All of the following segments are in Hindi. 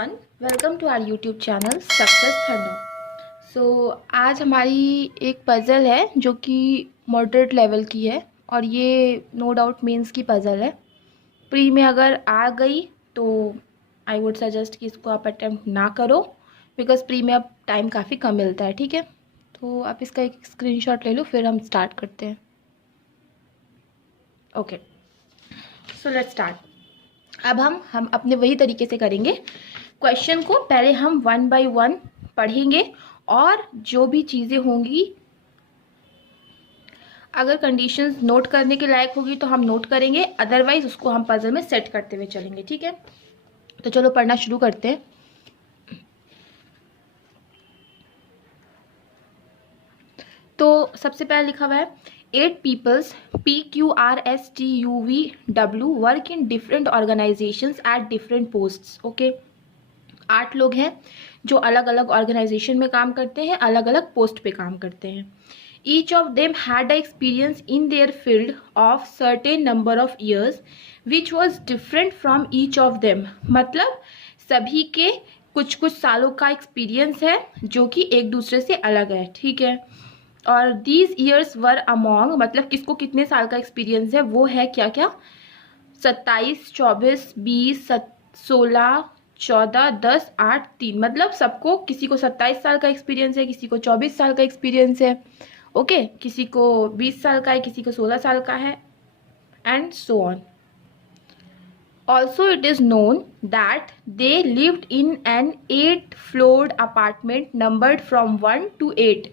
Everyone, welcome to our YouTube channel success thunder. आज हमारी एक पज़ल है जो कि मॉडरेट लेवल की है और ये नो डाउट मेंस की पज़ल है। प्री में अगर आ गई तो आई वुड सजेस्ट कि इसको आप अटेम्प्ट ना करो, बिकॉज प्री में अब टाइम काफ़ी कम मिलता है। ठीक है, तो आप इसका एक स्क्रीनशॉट ले लो, फिर हम स्टार्ट करते हैं। Okay, so let's start. अब हम अपने वही तरीके से करेंगे। क्वेश्चन को पहले हम 1 बाय 1 पढ़ेंगे और जो भी चीज़ें होंगी, अगर कंडीशंस नोट करने के लायक होगी तो हम नोट करेंगे, अदरवाइज उसको हम पजल में सेट करते हुए चलेंगे। ठीक है, तो चलो पढ़ना शुरू करते हैं। तो सबसे पहले लिखा हुआ है 8 peoples PQRSTUVW work in different organisations at different posts. Okay, 8 लोग हैं जो अलग अलग ऑर्गेनाइजेशन में काम करते हैं, अलग अलग पोस्ट पे काम करते हैं। Each of them had a experience in their field of certain number of years which was different from each of them. मतलब सभी के कुछ कुछ सालों का एक्सपीरियंस है जो कि एक दूसरे से अलग है। ठीक है, और दीज ईयर्स वर अमोंग, मतलब किसको कितने साल का एक्सपीरियंस है वो है क्या क्या, 27, 24, 20, 16, 14, 10, 8, 3। मतलब सबको, किसी को 27 साल का एक्सपीरियंस है, किसी को 24 साल का एक्सपीरियंस है। ओके, किसी को 20 साल का है, किसी को 16 साल का है, and so on. Also, it is known that they lived in an 8-floored apartment numbered from 1 to 8.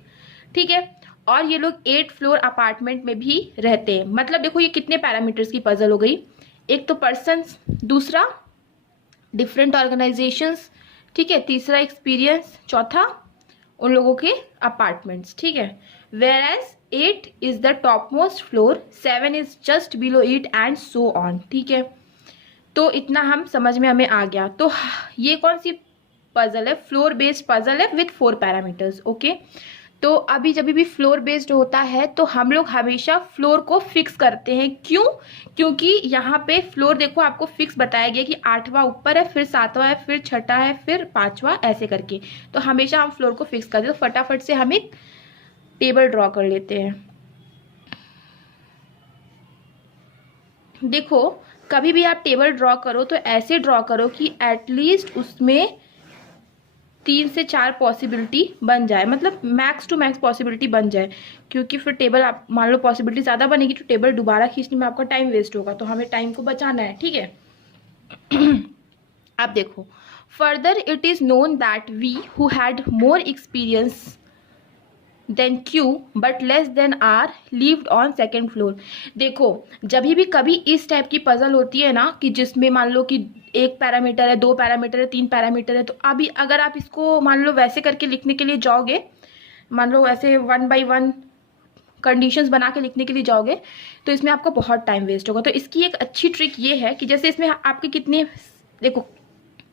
ठीक है, और ये लोग 8 फ्लोर अपार्टमेंट में भी रहते हैं। मतलब देखो ये कितने पैरामीटर्स की पजल हो गई। एक तो पर्सन्स, दूसरा डिफरेंट ऑर्गेनाइजेशंस, ठीक है, तीसरा एक्सपीरियंस, चौथा उन लोगों के अपार्टमेंट्स। ठीक है, whereas 8 is the top most floor, 7 is just below it, and so on. ठीक है, तो इतना हम समझ में हमें आ गया। तो ये कौन सी पजल है? फ्लोर बेस्ड पजल है विथ 4 पैरामीटर्स। ओके, तो अभी जब भी फ्लोर बेस्ड होता है तो हम लोग हमेशा फ्लोर को फिक्स करते हैं। क्यों? क्योंकि यहाँ पे फ्लोर देखो आपको फिक्स बताया गया कि 8वां ऊपर है, फिर 7वां है, फिर 6ठा है, फिर 5वां, ऐसे करके। तो हमेशा हम फ्लोर को फिक्स करते हैं। तो फटाफट से हम एक टेबल ड्रॉ कर लेते हैं। देखो, कभी भी आप टेबल ड्रॉ करो तो ऐसे ड्रॉ करो कि एटलीस्ट उसमें 3 से 4 पॉसिबिलिटी बन जाए, मतलब मैक्स टू मैक्स पॉसिबिलिटी बन जाए। क्योंकि फिर टेबल, आप मान लो पॉसिबिलिटी ज़्यादा बनेगी तो टेबल दोबारा खींचने में आपका टाइम वेस्ट होगा, तो हमें टाइम को बचाना है। ठीक है, अब देखो, further it is known that V who had more experience than Q but less than R lived on second floor. देखो, जब भी कभी इस टाइप की पजल होती है ना, कि जिसमें मान लो कि 1 पैरामीटर है, 2 पैरामीटर है, 3 पैरामीटर है, तो अभी अगर आप इसको मान लो वैसे करके लिखने के लिए जाओगे, मान लो ऐसे 1 बाय 1 कंडीशंस बना के लिखने के लिए जाओगे, तो इसमें आपका बहुत टाइम वेस्ट होगा। तो इसकी एक अच्छी ट्रिक ये है कि जैसे इसमें आपके कितने, देखो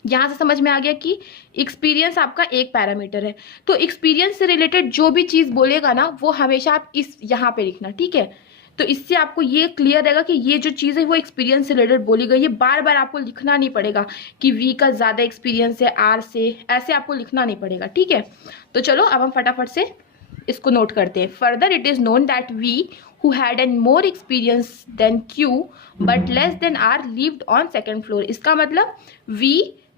यहाँ से समझ में आ गया कि एक्सपीरियंस आपका 1 पैरामीटर है, तो एक्सपीरियंस से रिलेटेड जो भी चीज़ बोलेगा ना वो हमेशा आप इस यहाँ पे लिखना। ठीक है, तो इससे आपको ये क्लियर रहेगा कि ये जो चीज़ है वो एक्सपीरियंस से रिलेटेड बोली गई है। बार बार आपको लिखना नहीं पड़ेगा कि वी का ज़्यादा एक्सपीरियंस है आर से, ऐसे आपको लिखना नहीं पड़ेगा। ठीक है, तो चलो अब हम फटाफट से इसको नोट करते हैं। Further it is known that V who had an more experience than Q but less than R lived on second floor। इसका मतलब V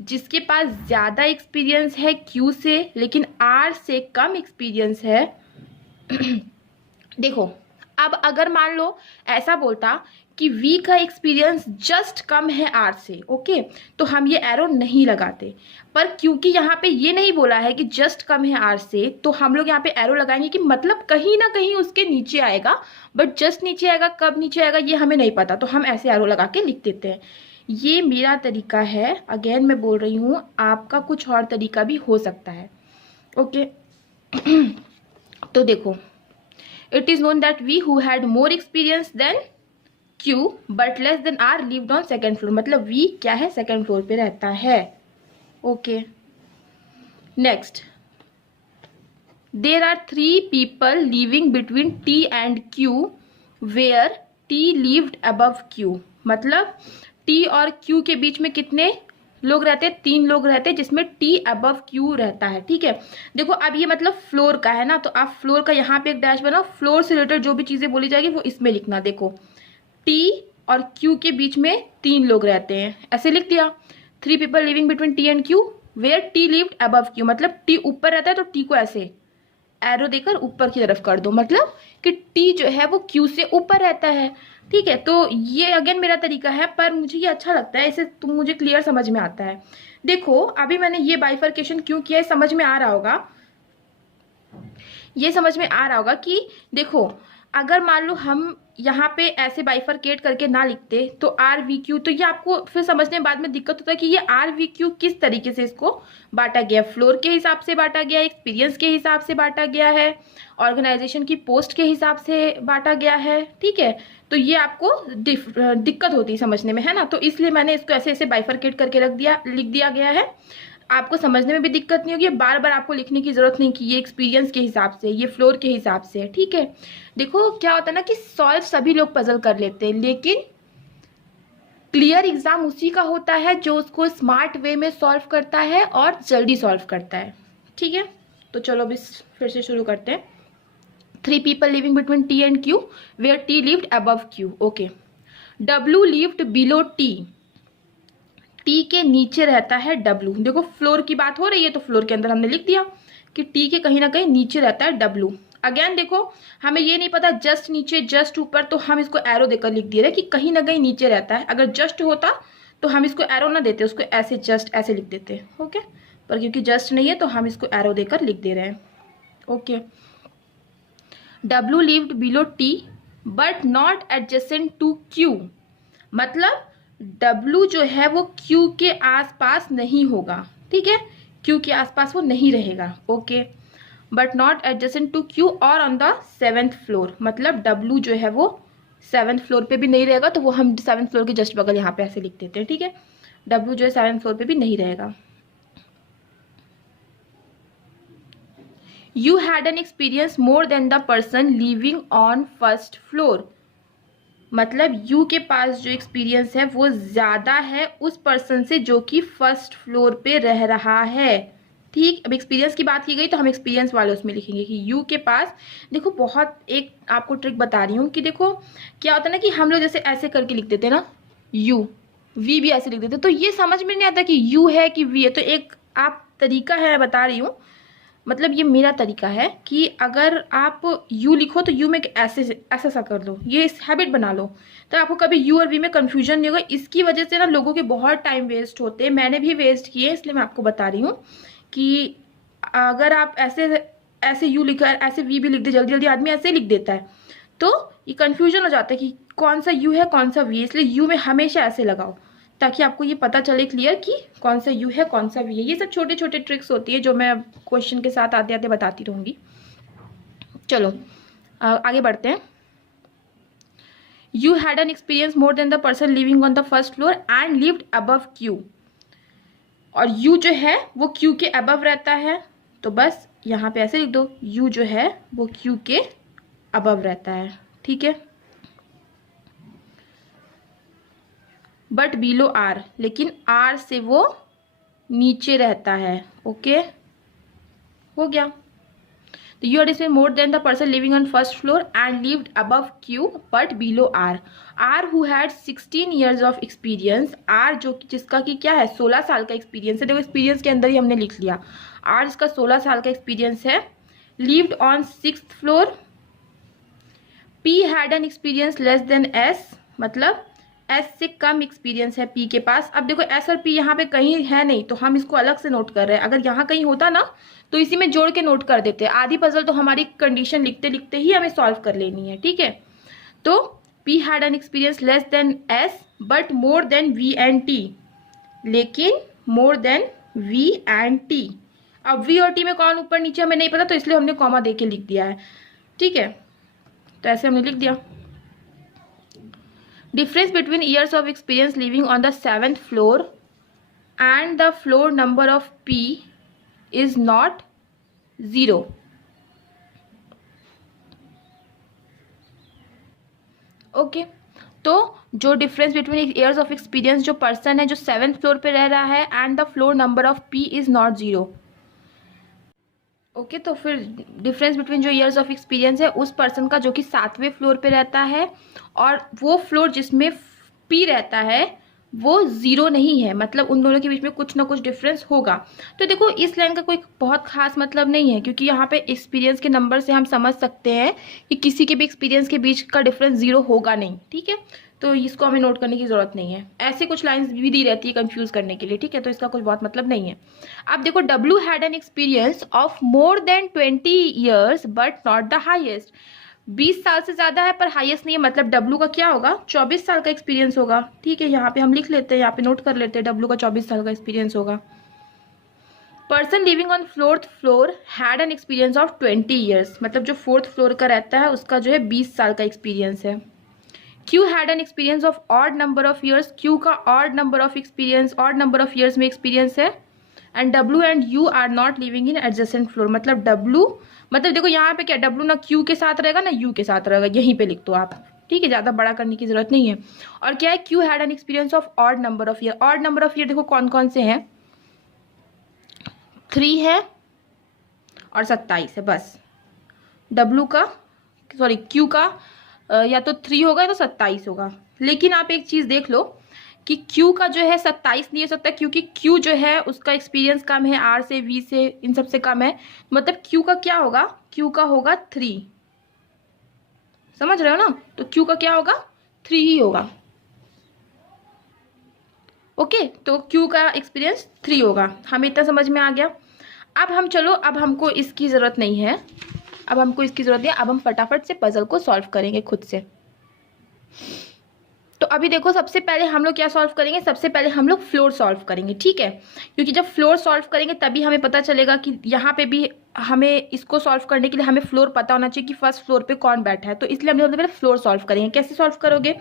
जिसके पास ज़्यादा एक्सपीरियंस है Q से लेकिन R से कम एक्सपीरियंस है। देखो, अब अगर मान लो ऐसा बोलता कि V का एक्सपीरियंस जस्ट कम है R से, ओके, तो हम ये एरो नहीं लगाते। पर क्योंकि यहाँ पे ये नहीं बोला है कि जस्ट कम है R से, तो हम लोग यहाँ पे एरो लगाएंगे कि मतलब कहीं ना कहीं उसके नीचे आएगा, बट जस्ट नीचे आएगा, कब नीचे आएगा ये हमें नहीं पता, तो हम ऐसे एरो लगा के लिख देते हैं। ये मेरा तरीका है। अगेन मैं बोल रही हूँ, आपका कुछ और तरीका भी हो सकता है। ओके, तो देखो, it is known that V who had more experience than Q but less than R lived on second floor. मतलब V क्या है, सेकेंड फ्लोर पे रहता है। Okay, next, there are 3 people living between T and Q where T lived above Q। मतलब T और Q के बीच में कितने लोग रहते हैं, 3 लोग रहते हैं, जिसमें टी अबव क्यू रहता है। ठीक है, देखो अब ये मतलब फ्लोर का है ना, तो आप फ्लोर का यहाँ पे एक डैश बनाओ, फ्लोर से रिलेटेड जो भी चीजें बोली जाएगी वो इसमें लिखना। देखो टी और क्यू के बीच में 3 लोग रहते हैं, ऐसे लिख दिया। 3 people living between T and Q where T lived above Q, मतलब टी ऊपर रहता है तो टी को ऐसे एरो देकर ऊपर की तरफ कर दो, मतलब कि टी जो है वो क्यू से ऊपर रहता है। ठीक है, तो ये अगेन मेरा तरीका है, पर मुझे ये अच्छा लगता है, इसे तुम मुझे क्लियर समझ में आता है। देखो अभी मैंने ये बाइफर्केशन क्यों किया है, समझ में आ रहा होगा, ये समझ में आ रहा होगा कि देखो अगर मान लो हम यहाँ पे ऐसे बाइफरकेट करके ना लिखते तो आर वी क्यू, तो ये आपको फिर समझने में बाद में दिक्कत होता है कि ये आर वी क्यू किस तरीके से इसको बांटा गया, फ्लोर के हिसाब से बांटा गया, एक्सपीरियंस के हिसाब से बांटा गया है, ऑर्गेनाइजेशन की पोस्ट के हिसाब से बांटा गया है। ठीक है, तो ये आपको दिक्कत होती है समझने में, है ना, तो इसलिए मैंने इसको ऐसे ऐसे बाइफरकेट करके लिख दिया गया है। आपको समझने में भी दिक्कत नहीं होगी, बार बार आपको लिखने की जरूरत नहीं कि ये एक्सपीरियंस के हिसाब से, ये फ्लोर के हिसाब से है। ठीक है, देखो क्या होता है ना कि सॉल्व सभी लोग पजल कर लेते हैं, लेकिन क्लियर एग्जाम उसी का होता है जो उसको स्मार्ट वे में सॉल्व करता है और जल्दी सॉल्व करता है। ठीक है, तो चलो अभी फिर से शुरू करते हैं। 3 people living between T and Q where T lived above Q. Okay, W lived below T, T के नीचे रहता है डब्ल्यू। देखो फ्लोर की बात हो रही है तो फ्लोर के अंदर हमने लिख दिया कि टी के कहीं ना कहीं नीचे रहता है डब्ल्यू। अगेन देखो हमें ये नहीं पता जस्ट नीचे जस्ट ऊपर, तो हम इसको एरो देकर लिख दिए रहे कि कहीं ना कहीं नीचे रहता है। अगर जस्ट होता तो हम इसको एरो ना देते, उसको ऐसे जस्ट ऐसे लिख देते। ओके, पर क्योंकि जस्ट नहीं है तो हम इसको एरो देकर लिख दे रहे हैं। Okay, W lived below T but not adjacent to Q, मतलब W जो है वो Q के आसपास नहीं होगा। ठीक है, Q के आसपास वो नहीं रहेगा। Okay, but not adjacent to Q और ऑन द 7th फ्लोर, मतलब W जो है वो 7th फ्लोर पे भी नहीं रहेगा, तो वो हम 7th फ्लोर के जस्ट बगल यहाँ पे ऐसे लिख देते हैं। ठीक है, W जो है 7th फ्लोर पे भी नहीं रहेगा। You had an experience more than the person living on first floor, मतलब यू के पास जो एक्सपीरियंस है वो ज़्यादा है उस पर्सन से जो कि फर्स्ट फ्लोर पे रह रहा है। ठीक, अब एक्सपीरियंस की बात की गई तो हम एक्सपीरियंस वाले उसमें लिखेंगे कि यू के पास, देखो बहुत एक आपको ट्रिक बता रही हूँ कि देखो क्या होता है ना कि हम लोग जैसे ऐसे करके लिख देते हैं ना, यू वी भी ऐसे लिख देते, तो ये समझ में नहीं आता कि यू है कि वी है। तो एक आप तरीका है बता रही हूँ, मतलब ये मेरा तरीका है कि अगर आप यू लिखो तो यू में ऐसे ऐसा सा कर लो, ये हैबिट बना लो, तो आपको कभी यू और वी में कंफ्यूजन नहीं होगा। इसकी वजह से ना लोगों के बहुत टाइम वेस्ट होते हैं, मैंने भी वेस्ट किए, इसलिए मैं आपको बता रही हूँ कि अगर आप ऐसे ऐसे यू लिखा ऐसे वी भी लिख दे, जल्दी जल्दी आदमी ऐसे ही लिख देता है, तो ये कंफ्यूजन हो जाता है कि कौन सा यू है कौन सा वी है। इसलिए यू में हमेशा ऐसे लगाओ ताकि आपको ये पता चले क्लियर कि कौन सा यू है कौन सा वी है। ये सब छोटे छोटे ट्रिक्स होती है जो मैं क्वेश्चन के साथ आते आते बताती रहूंगी। चलो आगे बढ़ते हैं। You had an experience more than the person living on the first floor and lived above Q, और यू जो है वो क्यू के अबव रहता है, तो बस यहाँ पे ऐसे लिख दो, यू जो है वो क्यू के अबव रहता है। ठीक है, बट बिलो आर, लेकिन आर से वो नीचे रहता है। ओके, हो गया। तो U are more than the person living on first floor and lived above Q but below R. R who had 16 years of experience, R जो जिसका कि क्या है 16 साल का एक्सपीरियंस है। देखो एक्सपीरियंस के अंदर ही हमने लिख लिया, आर जिसका 16 साल का एक्सपीरियंस है, lived on 6th floor. P had an experience less than S, मतलब एस से कम एक्सपीरियंस है पी के पास। अब देखो एस और पी यहाँ पे कहीं है नहीं, तो हम इसको अलग से नोट कर रहे हैं। अगर यहाँ कहीं होता ना तो इसी में जोड़ के नोट कर देते। आधी पजल तो हमारी कंडीशन लिखते लिखते ही हमें सॉल्व कर लेनी है। ठीक है, तो P had an experience less than S but more than V and T, लेकिन more than V and T. अब वी और टी में कौन ऊपर नीचे हमें नहीं पता, तो इसलिए हमने कॉमा दे के लिख दिया है। ठीक है, तो ऐसे हमने लिख दिया। Difference between years of experience living on the 7th floor and the floor number of P is not 0. Okay, तो जो difference between years of experience जो पर्सन है जो 7th फ्लोर पे रह रहा है and the floor number of P is not 0। Okay, तो फिर डिफरेंस बिटवीन जो ईयर्स ऑफ एक्सपीरियंस है उस पर्सन का जो कि 7वें फ्लोर पे रहता है और वो फ्लोर जिसमें पी रहता है वो 0 नहीं है, मतलब उन दोनों के बीच में कुछ ना कुछ डिफरेंस होगा। तो देखो इस लाइन का कोई बहुत खास मतलब नहीं है, क्योंकि यहाँ पे एक्सपीरियंस के नंबर से हम समझ सकते हैं कि किसी के भी एक्सपीरियंस के बीच का डिफरेंस 0 होगा नहीं। ठीक है, तो इसको हमें नोट करने की जरूरत नहीं है। ऐसे कुछ लाइन्स भी दी रहती है कंफ्यूज करने के लिए। ठीक है, तो इसका कोई बहुत मतलब नहीं है। अब देखो, W had an experience of more than 20 years but not the highest. 20 साल से ज्यादा है पर हाईएस्ट नहीं है, मतलब W का क्या होगा, 24 साल का एक्सपीरियंस होगा। ठीक है, यहाँ पे हम लिख लेते हैं, यहाँ पे नोट कर लेते हैं, W का 24 साल का एक्सपीरियंस होगा। Person living on 4th floor had an experience of 20 years, मतलब जो 4th फ्लोर का रहता है उसका जो है 20 साल का एक्सपीरियंस है। Q had an experience of odd number of years, Q का odd number of experience, odd number of years में एक्सपीरियंस है। And W and U are not living in adjacent floor, मतलब W, मतलब देखो यहाँ पे क्या, W ना Q के साथ रहेगा ना U के साथ रहेगा, यहीं पे लिख दो आप। ठीक है, ज्यादा बड़ा करने की जरूरत नहीं है। और क्या है, Q had an experience of odd number of year. Odd number of year देखो कौन कौन से हैं, 3 है और 27 है बस। W का, सॉरी Q का या तो 3 होगा या तो 27 होगा। लेकिन आप एक चीज देख लो कि Q का जो है 27 नहीं हो सकता, क्योंकि Q जो है उसका एक्सपीरियंस कम है, R से, V से, इन सब से कम है। मतलब Q का क्या होगा, Q का होगा 3। समझ रहे हो ना, तो Q का क्या होगा, 3 ही होगा। ओके, तो Q का एक्सपीरियंस 3 होगा। हमें इतना समझ में आ गया। अब हम चलो, अब हमको इसकी जरूरत नहीं है, अब हमको इसकी जरूरत है, अब हम फटाफट से पजल को सॉल्व करेंगे खुद से। तो अभी देखो, सबसे पहले हम लोग क्या सॉल्व करेंगे, सबसे पहले हम लोग फ्लोर सॉल्व करेंगे। ठीक है, क्योंकि जब फ्लोर सॉल्व करेंगे तभी हमें पता चलेगा कि यहाँ पे भी हमें इसको सॉल्व करने के लिए हमें फ्लोर पता होना चाहिए कि फर्स्ट फ्लोर पे कौन बैठा है। तो इसलिए हम सबसे पहले फ्लोर सॉल्व करेंगे। कैसे सॉल्व करोगे,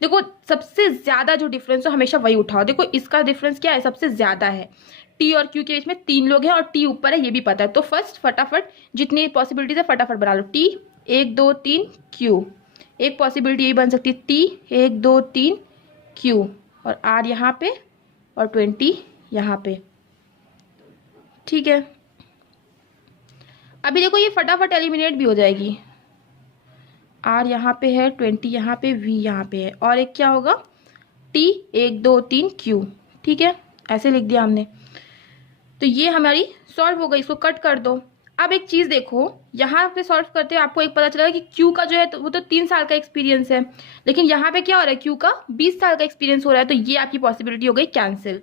देखो सबसे ज्यादा जो डिफरेंस हो हमेशा वही उठाओ। देखो इसका डिफरेंस क्या है, सबसे ज्यादा है। T और Q के बीच में 3 लोग हैं और T ऊपर है, ये भी पता है। तो फर्स्ट फटाफट जितनी पॉसिबिलिटीज है फटाफट बना लो। T 1 2 3 Q, एक पॉसिबिलिटी यही बन सकती है, T 1 2 3 Q और R यहाँ पे और 20 यहाँ पे। ठीक है, अभी देखो ये फटाफट एलिमिनेट भी हो जाएगी। R यहाँ पे है, 20 यहाँ पे, V यहाँ पे है, और एक क्या होगा, T 1 2 3 Q। ठीक है, ऐसे लिख दिया हमने। तो ये हमारी सॉल्व हो गई, इसको कट कर दो। अब एक चीज देखो, यहाँ पे सॉल्व करते हैं आपको एक पता चलेगा कि Q का जो है तो वो तो 3 साल का एक्सपीरियंस है, लेकिन यहाँ पे क्या हो रहा है, Q का 20 साल का एक्सपीरियंस हो रहा है। तो ये आपकी पॉसिबिलिटी हो गई कैंसिल।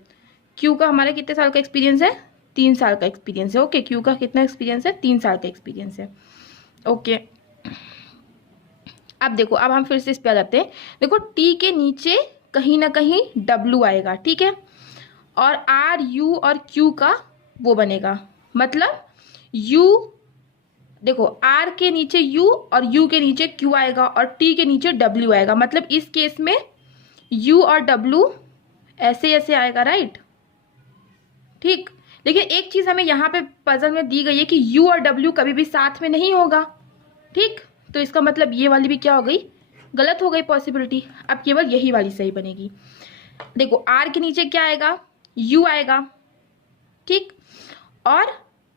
Q का हमारे कितने साल का एक्सपीरियंस है, 3 साल का एक्सपीरियंस है। ओके, Q का कितना एक्सपीरियंस है, 3 साल का एक्सपीरियंस है। ओके, अब देखो, अब हम फिर से इस पे आ जाते हैं। देखो T के नीचे कहीं ना कहीं W आएगा। ठीक है, और R U और Q का वो बनेगा, मतलब U, देखो R के नीचे U और U के नीचे Q आएगा और T के नीचे W आएगा। मतलब इस केस में U और W ऐसे ऐसे आएगा, राइट। ठीक, लेकिन एक चीज हमें यहाँ पे पजल में दी गई है कि U और W कभी भी साथ में नहीं होगा। ठीक, तो इसका मतलब ये वाली भी क्या हो गई, गलत हो गई पॉसिबिलिटी। अब केवल यही वाली सही बनेगी। देखो R के नीचे क्या आएगा, U आएगा। ठीक, और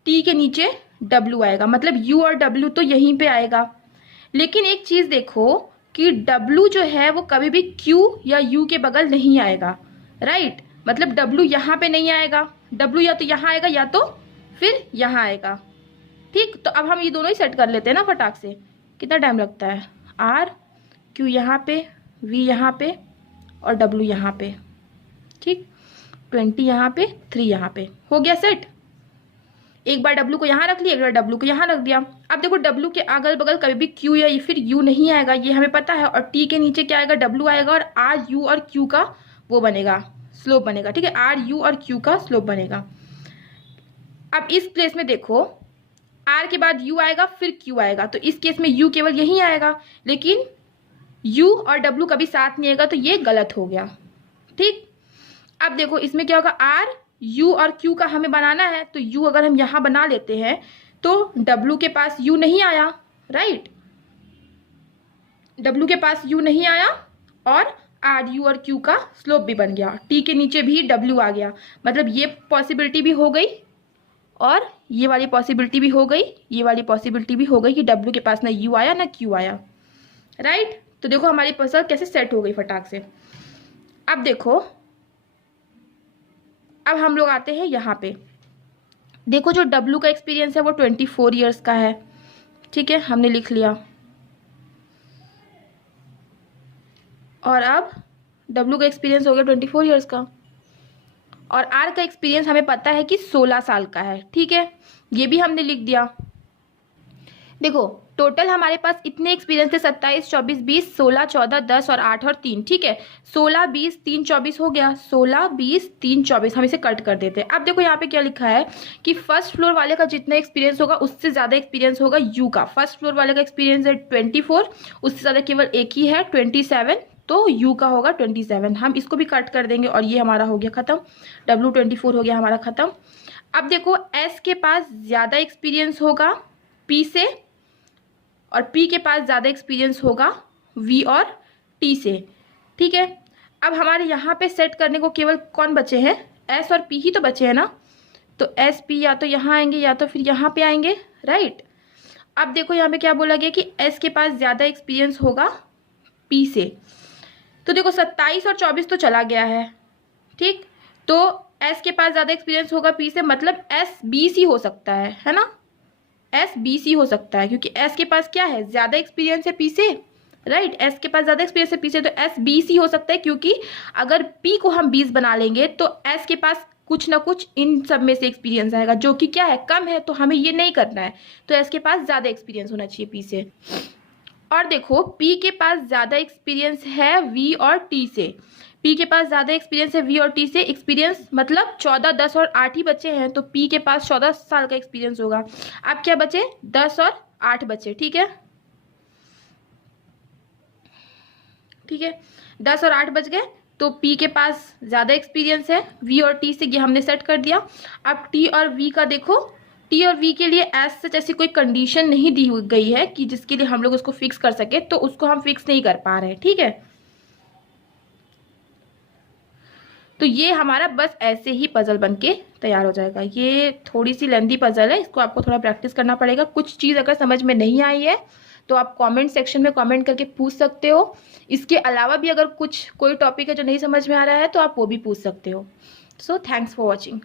T के नीचे W आएगा, मतलब U और W तो यहीं पे आएगा। लेकिन एक चीज देखो कि W जो है वो कभी भी Q या U के बगल नहीं आएगा, राइट। मतलब W यहाँ पे नहीं आएगा, W या तो यहाँ आएगा या तो फिर यहाँ आएगा। ठीक, तो अब हम ये दोनों ही सेट कर लेते हैं ना फटाक से। कितना टाइम लगता है, R Q यहाँ पे, V यहाँ पे और W यहाँ पे। ठीक, 20 यहाँ पे, 3 यहाँ पे, हो गया सेट। एक बार W को यहाँ रख लिया, एक बार W को यहाँ रख दिया। अब देखो W के अगल बगल कभी भी Q या फिर U नहीं आएगा, ये हमें पता है। और T के नीचे क्या आएगा, W आएगा और R U और Q का वो बनेगा, स्लोप बनेगा। ठीक है, R U और Q का स्लोप बनेगा। अब इस प्लेस में देखो, R के बाद U आएगा फिर Q आएगा, तो इस केस में U केवल यही आएगा, लेकिन U और W कभी साथ नहीं आएगा, तो ये गलत हो गया। ठीक, अब देखो इसमें क्या होगा, R U और Q का हमें बनाना है, तो U अगर हम यहां बना लेते हैं तो W के पास U नहीं आया, राइट। W के पास U नहीं आया और आर यू और क्यू का स्लोप भी बन गया, टी के नीचे भी डब्ल्यू आ गया, मतलब ये पॉसिबिलिटी भी हो गई और ये वाली पॉसिबिलिटी भी हो गई, ये वाली पॉसिबिलिटी भी हो गई कि डब्ल्यू के पास ना यू आया ना क्यू आया, राइट। तो देखो हमारी पजल कैसे सेट हो गई फटाक से। अब देखो, अब हम लोग आते हैं यहाँ पे। देखो जो डब्ल्यू का एक्सपीरियंस है वो 24 ईयर्स का है, ठीक है, हमने लिख लिया। और अब डब्ल्यू का एक्सपीरियंस हो गया 24 ईयर्स का, और आर का एक्सपीरियंस हमें पता है कि 16 साल का है, ठीक है, ये भी हमने लिख दिया। देखो टोटल हमारे पास इतने एक्सपीरियंस थे, 27, 24, 20, 16, 14, 10 और 8 और 3, ठीक है। 16, 20, 3, 24 हो गया, 16, 20, 3, 24, हम इसे कट कर देते हैं। अब देखो यहाँ पे क्या लिखा है कि फर्स्ट फ्लोर वाले का जितना एक्सपीरियंस होगा उससे ज़्यादा एक्सपीरियंस होगा यू का। फर्स्ट फ्लोर वाले का एक्सपीरियंस है 24, उससे ज़्यादा केवल एक ही है 27, तो यू का होगा 27। हम इसको भी कट कर देंगे और ये हमारा हो गया ख़त्म, डब्ल्यू 24 हो गया हमारा ख़त्म। अब देखो एस के पास ज़्यादा एक्सपीरियंस होगा पी से, और P के पास ज़्यादा एक्सपीरियंस होगा V और T से, ठीक है। अब हमारे यहाँ पे सेट करने को केवल कौन बचे हैं, S और P ही तो बचे हैं ना, तो S P या तो यहाँ आएंगे या तो फिर यहाँ पे आएंगे, राइट। अब देखो यहाँ पे क्या बोला गया कि S के पास ज़्यादा एक्सपीरियंस होगा P से, तो देखो 27 और 24 तो चला गया है, ठीक, तो S के पास ज़्यादा एक्सपीरियंस होगा P से, मतलब S B C हो सकता है ना, एस बी सी हो सकता है, क्योंकि एस के पास क्या है, ज़्यादा एक्सपीरियंस है पी से, राइट। एस के पास ज़्यादा एक्सपीरियंस है पी से, तो एस बी सी हो सकता है, क्योंकि अगर पी को हम 20 बना लेंगे तो एस के पास कुछ ना कुछ इन सब में से एक्सपीरियंस आएगा जो कि क्या है, कम है, तो हमें ये नहीं करना है, तो एस के पास ज़्यादा एक्सपीरियंस होना चाहिए पी से। और देखो पी के पास ज़्यादा एक्सपीरियंस है वी और टी से, पी के पास ज़्यादा एक्सपीरियंस है वी और टी से, एक्सपीरियंस मतलब 14, 10 और 8 ही बचे हैं, तो पी के पास 14 साल का एक्सपीरियंस होगा। अब क्या बचे, 10 और 8 बचे, ठीक है, ठीक है, 10 और 8 बच गए, तो पी के पास ज़्यादा एक्सपीरियंस है वी और टी से, ये हमने सेट कर दिया। अब टी और वी का देखो, टी और वी के लिए एज सच ऐसी कोई कंडीशन नहीं दी गई है कि जिसके लिए हम लोग उसको फिक्स कर सके, तो उसको हम फिक्स नहीं कर पा रहे हैं, ठीक है। तो ये हमारा बस ऐसे ही पजल बनके तैयार हो जाएगा। ये थोड़ी सी लेंदी पजल है, इसको आपको थोड़ा प्रैक्टिस करना पड़ेगा। कुछ चीज़ अगर समझ में नहीं आई है तो आप कमेंट सेक्शन में कमेंट करके पूछ सकते हो। इसके अलावा भी अगर कोई टॉपिक है जो नहीं समझ में आ रहा है तो आप वो भी पूछ सकते हो। So thanks for watching.